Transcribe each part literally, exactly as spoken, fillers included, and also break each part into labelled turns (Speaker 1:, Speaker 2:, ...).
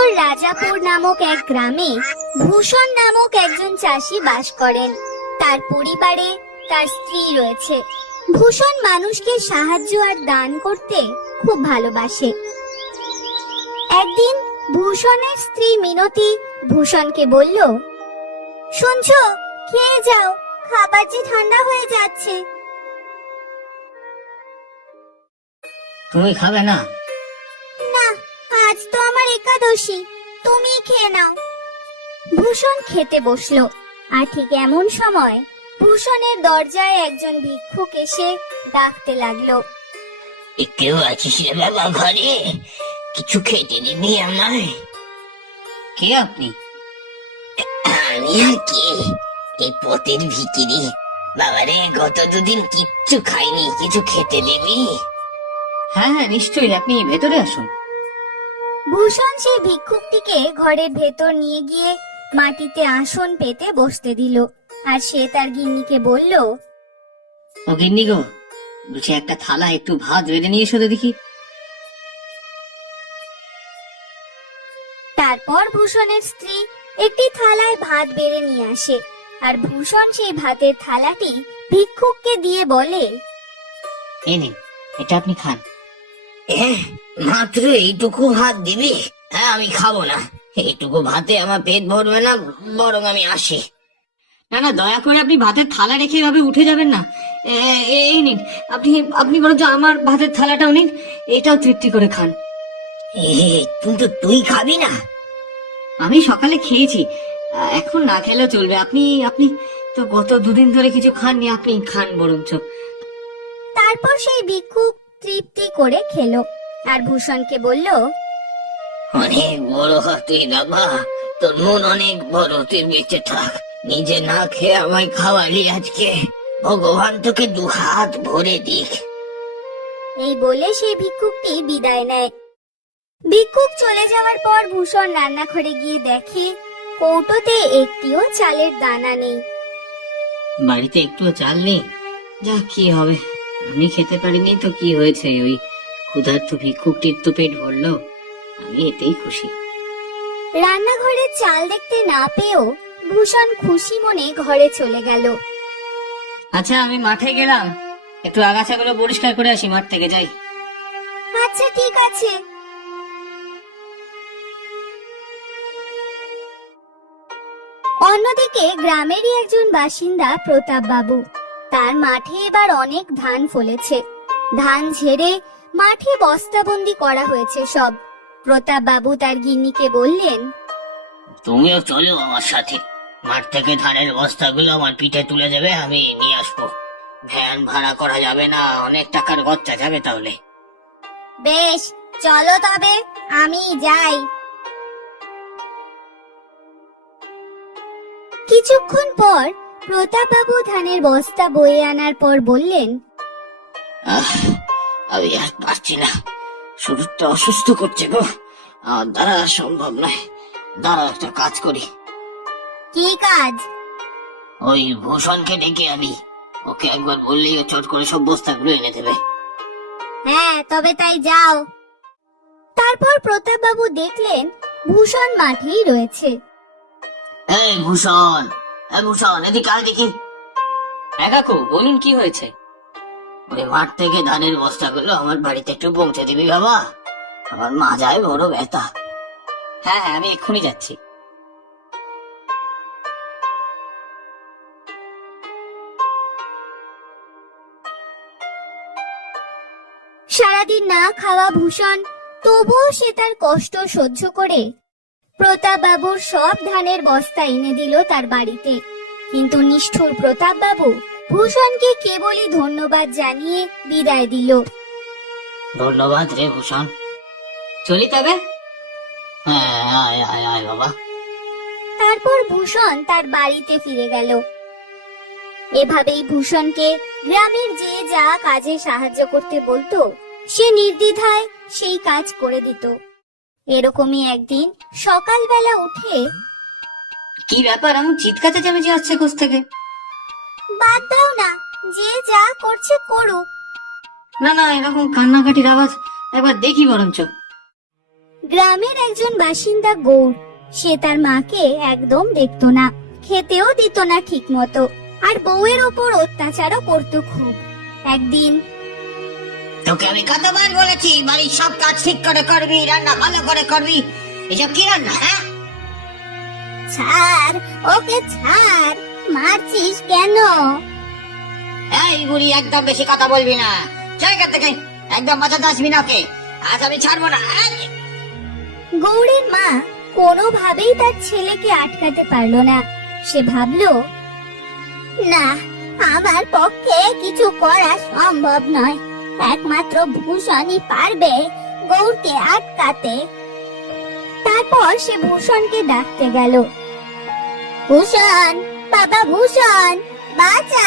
Speaker 1: উত্তর রাজাপুর নামক এক গ্রামে ভূষণ নামক একজন চাষি বাস করেন। তার পরিবারে তার স্ত্রী রয়েছে। ভূষণ মানুষকে সাহায্য আর দান করতে খুব ভালোবাসে। একদিন ভূষণের স্ত্রী মিনতি ভূষণকে বলল, শুনছো, খেয়ে যাও, খাবার যে ঠান্ডা হয়ে যাচ্ছে।
Speaker 2: তুমি খাবে না?
Speaker 1: না, আজ তো আমার একাদশী, তুমি খেয়ে নাও। ভূষণ খেতে বসলো, আর ঠিক এমন সময় ভূষণের দরজায় একজন ভিক্ষুক এসে ডাকতে লাগলো,
Speaker 2: কেউ আছিস রে বাবা ঘরে? কিছু খেতে দিবি আমায়? কে আপনি? আমি আর কে, এই পথের ভিখিরি। বাবারে, গত দুদিন কিচ্ছু খাইনি, কিছু খেতে দিবি? হ্যাঁ হ্যাঁ নিশ্চয়ই, আপনি ভেতরে আসুন।
Speaker 1: ভূষণ সেই ভিক্ষুকটিকে ঘরের ভেতর নিয়ে গিয়ে মাটিতে আসন পেতে বসতে দিল, আর সে তার গিন্নিকে বলল,
Speaker 2: ও গিন্নি গো, বলছি একটা থালা একটু ভাত বেড়ে নিয়ে এসো তো দেখি।
Speaker 1: তারপর ভূষণের স্ত্রী একটি থালায় ভাত বেড়ে নিয়ে আসে, আর ভূষণ সেই ভাতের থালাটি ভিক্ষুককে দিয়ে বলে,
Speaker 2: এই নিন, এটা আপনি খান। মাত্র এইটুকু ভাত দিবি? হ্যাঁ, আমি খাবো না, এইটুকু ভাতে আমার পেট ভরবে না, বরং আমি আসি। না না, দয়া করে আপনি ভাতের থালা রেখে এভাবে উঠে যাবেন না। এই নিন, আপনি আপনি বরঞ্চ আমার ভাতের থালাটাও নিন, এটাও তৃপ্তি করে খান। কিন্তু তুই খাবি না? আমি সকালে খেয়েছি, এখন না খেলেও চলবে। আপনি আপনি তো গত দুদিন ধরে কিছু খাননি, আপনি খান বরঞ্চ।
Speaker 1: তারপর সেই ভিক্ষুক তৃপ্তি করে খেলো, আর ভূষণকে বলল,
Speaker 2: অনেক বড় হ তুই বাবা, তোর মন অনেক বড়, তুই বেঁচে থাক। নিজে না খেয়ে আমায় খাওয়ালি আজকে, ভগবান তোকে দু হাত ভরে দিক।
Speaker 1: এই বলে সেই ভিক্ষুকটি বিদায় নেয়। ভিক্ষুক চলে যাওয়ার পর ভূষণ রান্নাঘরে গিয়ে দেখে কৌটোতে একটিও চালের দানা নেই।
Speaker 2: বাড়িতে একটুও চাল নেই? যা, কি হবে, আমি খেতে পারিনি তো কি হয়েছে, ওই ক্ষুধার্ত ভিক্ষুকটির তো পেট ভরলো, আমি এতেই খুশি।
Speaker 1: রান্নাঘরে চাল দেখতে না পেয়েও ভূষণ খুশি মনে ঘরে চলে গেল।
Speaker 2: আচ্ছা, আমি মাঠে গেলাম, একটু আগাছাগুলো পরিষ্কার করে আসি, মাঠ থেকে যাই।
Speaker 1: আচ্ছা, ঠিক আছে। অন্যদিকে গ্রামেরই একজন বাসিন্দা প্রতাপ বাবু, তার মাঠে এবার অনেক ধান ফলেছে। ধান ঝেড়ে মাঠে বস্তাবন্দি করা হয়েছে সব। প্রতাপ বাবু তার গিন্নিকে বললেন,
Speaker 2: তুমিও চলো আমার সাথে, মাঠ থেকে ধানের বস্তাগুলো আমার পিঠে তুলে দেবে, আমি নিয়ে আসবো। ভ্যান ভাড়া করা যাবে না, অনেক টাকার খরচা যাবে তাহলে।
Speaker 1: বেশ, চলো তবে, আমি যাই। কিছুক্ষণ পর প্রতাপ বাবু ধানের বস্তা বয়ে আনার পর বললেন,
Speaker 2: আমি আর পারছি না, শরীরটা অসুস্থ করছে গো, আমার দ্বারা সম্ভব নয়। দাঁড়াও, একটা কাজ করি।
Speaker 1: কি কাজ?
Speaker 2: ওই ভূষণকে ডেকে আনি, ওকে একবার বললেই ও চট করে সব বস্তাগুলো এনে দেবে।
Speaker 1: হ্যাঁ, তবে তাই যাও। তারপর প্রতাপ বাবু দেখলেন ভূষণ মাঠেই রয়েছে।
Speaker 2: এই ভূষণ, এই ভূষণ, এদিকে আয় দেখি। হ্যাঁ কাকু, বলুন কি হয়েছে? ওই মাঠ থেকে ধানের বস্তাগুলো আমার বাড়িতে একটু পৌঁছে দিবি বাবা, আমার মাজায় বড় ব্যথা। হ্যাঁ হ্যাঁ, আমি এক্ষুনি যাচ্ছি।
Speaker 1: সারাদিন না খাওয়া ভূষণ তবুও সে তার কষ্ট সহ্য করে প্রতাপ বাবুর সব ধানের বস্তা এনে দিল তার বাড়িতে। কিন্তু নিষ্ঠুর প্রতাপ বাবু ভূষণকে কেবলই ধন্যবাদ জানিয়ে বিদায় দিল।
Speaker 2: ধন্যবাদ রে ভূষণ, চলি তবে। হ্যাঁ, আয় আয় আয় বাবা।
Speaker 1: তারপর ভূষণ তার বাড়িতে ফিরে গেল। এভাবেই ভূষণকে গ্রামের যে যা কাজে সাহায্য করতে বলতো সে নির্দ্বিধায় সেই কাজ করে দিত। এরকমই একদিন সকালবেলা উঠে,
Speaker 2: কি ব্যাপার, এমন চিৎকার চেঁচামেচি আসছে কোথ থেকে?
Speaker 1: বাদ দাও না, যে যা করছে করুক।
Speaker 2: না না, এরকম কান্নাকাটির আওয়াজ একবার দেখি বরঞ্চ।
Speaker 1: গ্রামের একজন বাসিন্দা গৌড়, সে তার মাকে একদম দেখতো না, খেতেও দিত না ঠিক মতো, আর বউয়ের ওপর অত্যাচারও করতো খুব। একদিন,
Speaker 2: তোকে আমি কতবার বলেছি বাড়ির সব কাজ ঠিক করে করবি, রান্না ভালো করে করবি, এসব কি রান্না? হ্যাঁ,
Speaker 1: ছাড় ওকে ছাড়, মারছিস কেন?
Speaker 2: এই বুড়ি, একদম বেশি কথা বলবি না, জায়গা থেকে একদম বাঁচাতে আসবি না ওকে, আজ আমি ছাড়বো না। এই!
Speaker 1: গৌড়ের মা কোনোভাবেই তার ছেলেকে আটকাতে পারলো না। সে ভাবলো, না, আমার পক্ষে কিছু করা সম্ভব নয়, একমাত্র ভূষণই পারবে গৌড়কে আটকাতে। তারপর সে ভূষণকে ডাকতে গেল, ভূষণ, বাবা ভূষণ, বাঁচা।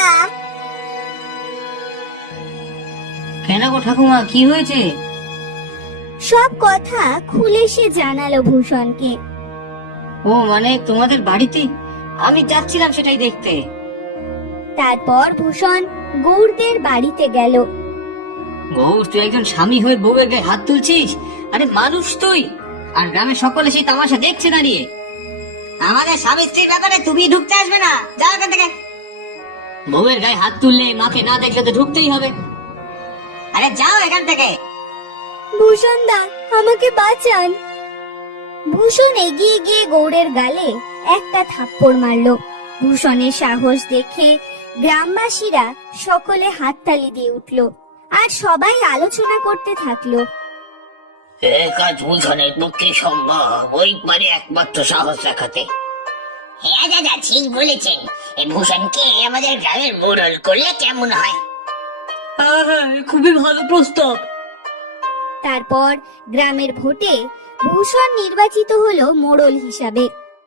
Speaker 2: কেন গো ঠাকুমা, কি হয়েছে?
Speaker 1: সব কথা খুলে সে জানালো ভূষণকে।
Speaker 2: ও মানে তোমাদের বাড়িতে আমি যাচ্ছিলাম সেটাই দেখতে।
Speaker 1: তারপর ভূষণ গৌড়দের বাড়িতে গেল।
Speaker 2: গৌর, তুই একজন স্বামী হয়ে বউয়ের গায়ে হাত তুলছিস? আরে মানুষ তুই, আর গ্রামের সকলে সেই তামাশা দেখছে দাঁড়িয়ে। আমাদের স্বামী স্ত্রীর ব্যাপারে তুমি ঢুকতে আসবে না, যাও এখান থেকে। বউয়ের গায়ে হাত তুললে মাকে না দেখলে তো ঢুকতেই হবে। আরে যাও এখান থেকে।
Speaker 1: ভূষণ দা, আমাকে বাঁচান। ভূষণ এগিয়ে গিয়ে গৌড়ের গালে একটা থাপ্পড় মারলো। ভূষণের সাহস দেখে গ্রামবাসীরা সকলে হাততালি দিয়ে উঠলো, আর সবাই আলোচনা করতে থাকলো।
Speaker 2: এ কাজ ভূষণের পক্ষে সম্ভব, ওই পারে একমাত্র সাহস দেখাতে। হ্যাঁ দাদা, ঠিক বলেছেন, এই ভূষণকে আমাদের গ্রামের মোড়ল করলে কেমন হয়? হ্যাঁ হ্যাঁ, খুবই ভালো প্রস্তাব।
Speaker 1: তারপর গ্রামের ভোটে ভূষণ নির্বাচিত হলো মোড়ল হিসাবে।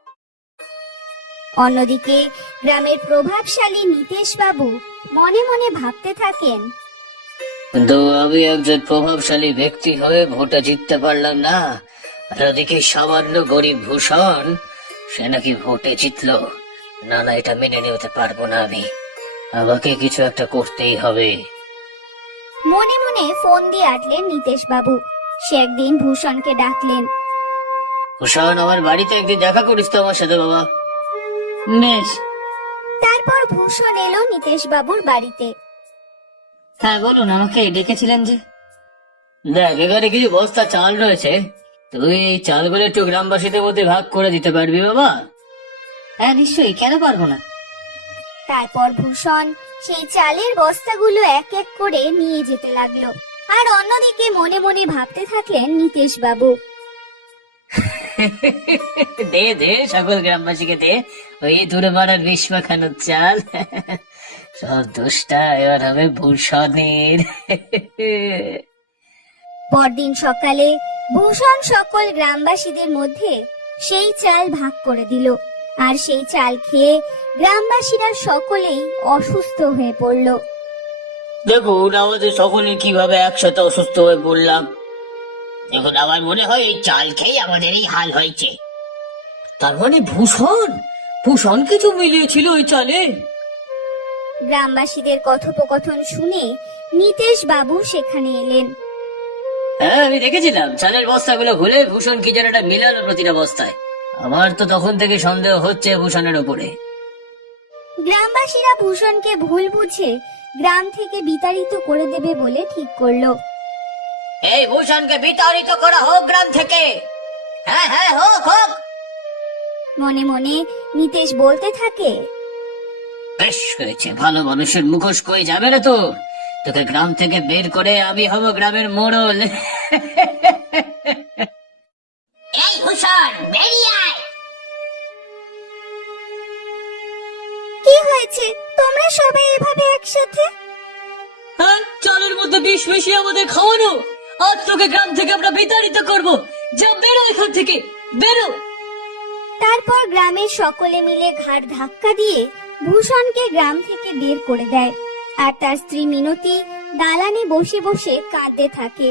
Speaker 1: অন্যদিকে গ্রামের প্রভাবশালী নীতেশ বাবু মনে মনে ভাবতে থাকেন,
Speaker 2: কিন্তু আমি একজন প্রভাবশালী ব্যক্তি হয়ে ভোটে জিততে পারলাম না, আর ওদিকে সামান্য গরিব ভূষণ সে নাকি ভোটে জিতলো। না না, এটা মেনে নিতে পারবো না আমি, আমাকে কিছু একটা করতেই হবে।
Speaker 1: মনে মনে ফোন দিয়ে আটলেন নীতেশ বাবু। সে একদিন ভূষণকে ডাকলেন,
Speaker 2: ভূষণ, আমার বাড়িতে একদিন দেখা করিস তো আমার সাথে বাবা। বেশ।
Speaker 1: তারপর ভূষণ এলো নীতেশ বাবুর বাড়িতে।
Speaker 2: হ্যাঁ বলুন, আমাকে ডেকেছিলেন যে? দেখ, এখানে কিছু বস্তা চাল রয়েছে, তুই এই চালগুলো একটু গ্রামবাসীদের মধ্যে ভাগ করে দিতে পারবি বাবা? হ্যাঁ নিশ্চয়ই, কেন পারবো না।
Speaker 1: তারপর ভূষণ সেই চালের বস্তাগুলো এক এক করে নিয়ে যেতে লাগলো, আর অন্যদিকে মনে মনে ভাবতে থাকলেন নীতেশ বাবু,
Speaker 2: দে দে, সকল গ্রামবাসীকে দে ওই দূরে পাড়ার বিষ মাখানোর চাল। সব দোষটা এবার হবে ভূষণের।
Speaker 1: পরদিন সকালে ভূষণ সকল গ্রামবাসীদের মধ্যে সেই চাল ভাগ করে দিল, আর সেই চাল খেয়ে গ্রামবাসীরা সকলেই অসুস্থ হয়ে পড়ল।
Speaker 2: দেখুন, আমাদের সকলে কিভাবে একসাথে অসুস্থ হয়ে পড়লাম। দেখুন, আমার মনে হয় এই চাল খেয়ে আমাদের এই হাল হয়েছে। তার মানে ভূষণ ভূষণ কিছু মিলিয়েছিল ওই চালে।
Speaker 1: গ্রামবাসীদের কথোপকথন শুনে নীতেশ বাবু সেখানে এলেন।
Speaker 2: হ্যাঁ, আমি দেখেছিলাম চালের বস্তাগুলো খুলে ভূষণ কি যেন একটা মিলালো প্রতিটা বস্তায়। আমার তো তখন থেকে সন্দেহ হচ্ছে ভূষণের উপরে।
Speaker 1: গ্রামবাসীরা ভূষণকে ভুল বুঝে গ্রাম থেকে বিতাড়িত করে দেবে বলে ঠিক করলো।
Speaker 2: এই ভূষণকে বিতাড়িত করা হোক গ্রাম থেকে। হ্যাঁ হ্যাঁ, হোক হোক।
Speaker 1: মনে মনে নীতেশ বলতে থাকে,
Speaker 2: বেশ হয়েছে, ভালো মানুষের মুখোশ কই যাবে না তো, তোকে গ্রাম থেকে বের করে আমি হব গ্রামের মোড়ল। এই ভূষণ, বেরিয়ে আয়।
Speaker 1: কি হয়েছে তোমরা সবাই এভাবে একসাথে?
Speaker 2: হ্যাঁ, চালের মধ্যে বিষ মিশিয়ে আমাদের খাওয়ানো, আজ তোকে গ্রাম থেকে আমরা বিতাড়িত করব। যা, বেরো এখান থেকে, বেরো।
Speaker 1: তারপর গ্রামের সকলে মিলে ঘাড় ধাক্কা দিয়ে ভূষণকে গ্রাম থেকে বের করে দেয়, আর তার স্ত্রী মিনতি দালানে বসে বসে কাঁদতে থাকে।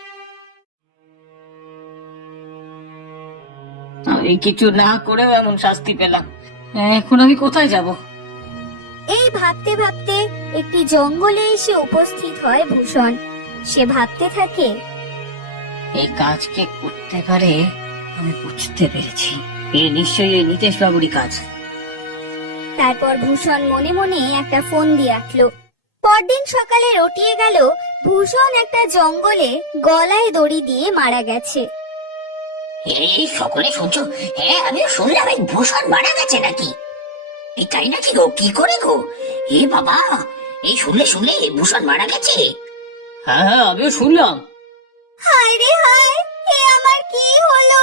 Speaker 2: আমি কিছু না করেও এমন শাস্তি পেলাম, এখন আমি কোথায় যাব?
Speaker 1: এই ভাবতে ভাবতে একটি জঙ্গলে এসে উপস্থিত হয় ভূষণ। সে ভাবতে থাকে,
Speaker 2: এই কাজ কে করতে পারে আমি বুঝতে পেরেছি। এই নিশ্চয়ই এই নীতেশ বাবুরই কাজ।
Speaker 1: তারপর ভূষণ মনে মনে একটা ফোন দিয়ে রাখলো। পরদিন সকালে রটিয়ে গেল ভূষণ একটা জঙ্গলে গলায় দড়ি দিয়ে মারা গেছে।
Speaker 2: এই সকলে শুনছো? হ্যাঁ, আমিও শুনলাম এই ভূষণ মারা গেছে নাকি। এই তাই নাকি গো? কি করে গো? এ বাবা, এই শুনলে শুনলে ভূষণ মারা গেছে। হ্যাঁ হ্যাঁ, আমিও শুনলাম।
Speaker 1: হায় রে হায়, এ আমার কি হলো?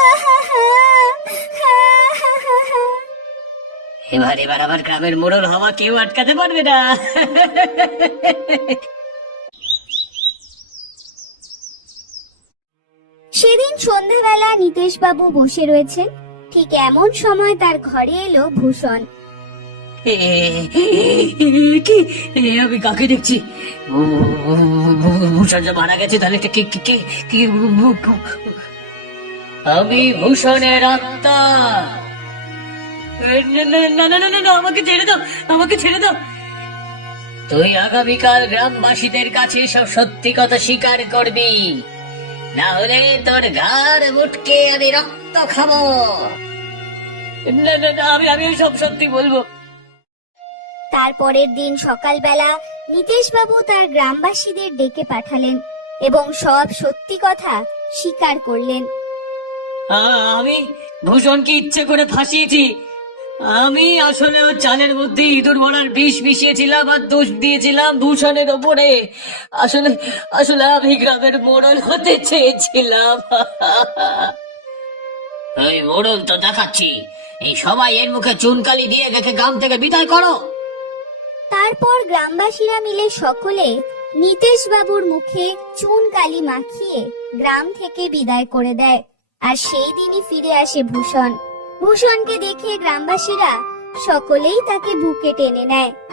Speaker 2: এবার এবার আমার গ্রামের মোড়ল হওয়া কেউ আটকাতে পারবে না।
Speaker 1: সেদিন সন্ধ্যাবেলা নীতেশ বাবু বসে রয়েছেন। ঠিক এমন সময় তার ঘরে এলো ভূষণ।
Speaker 2: এ, কি এ, আমি কাকে দেখছি? ভূষণ যে মারা গেছে, তাহলে এটা কে কে- কে- কি? আমি ভূষণের আত্মা। এ, না না না না না না, আমাকে ছেড়ে দাও, আমাকে ছেড়ে দাও। তুই আগামীকাল গ্রামবাসীদের কাছে সব সত্যি কথা স্বীকার করবি, না হলে তোর ঘাড় মুটকে আমি রক্ত খাবো। না না না, আমি আমি সব সত্যি বলবো।
Speaker 1: তারপরের দিন সকালবেলা নীতেশ বাবু তার গ্রামবাসীদের ডেকে পাঠালেন এবং সব সত্যি কথা স্বীকার করলেন।
Speaker 2: আ- আমি ভূষণকে ইচ্ছে করে ফাঁসিয়েছি। আমি আসলে ওর চালের মধ্যে ইঁদুর মরার বিষ মিশিয়েছিলাম আর দোষ দিয়েছিলাম ভূষণের ওপরে। আসলে আসলে আমি গ্রামের মোড়ল হতে চেয়েছিলাম। এই মোড়ল তো দেখাচ্ছি, এই সবাই এর মুখে চুনকালি দিয়ে দেখে গ্রাম থেকে বিদায় করো।
Speaker 1: তারপর গ্রামবাসীরা মিলে সকলে নীতেশ বাবুর মুখে চুন কালি মাখিয়ে গ্রাম থেকে বিদায় করে দেয়। আর সেই দিনই ফিরে আসে ভূষণ। ভূষণকে দেখে গ্রামবাসীরা সকলেই তাকে বুকে টেনে নেয়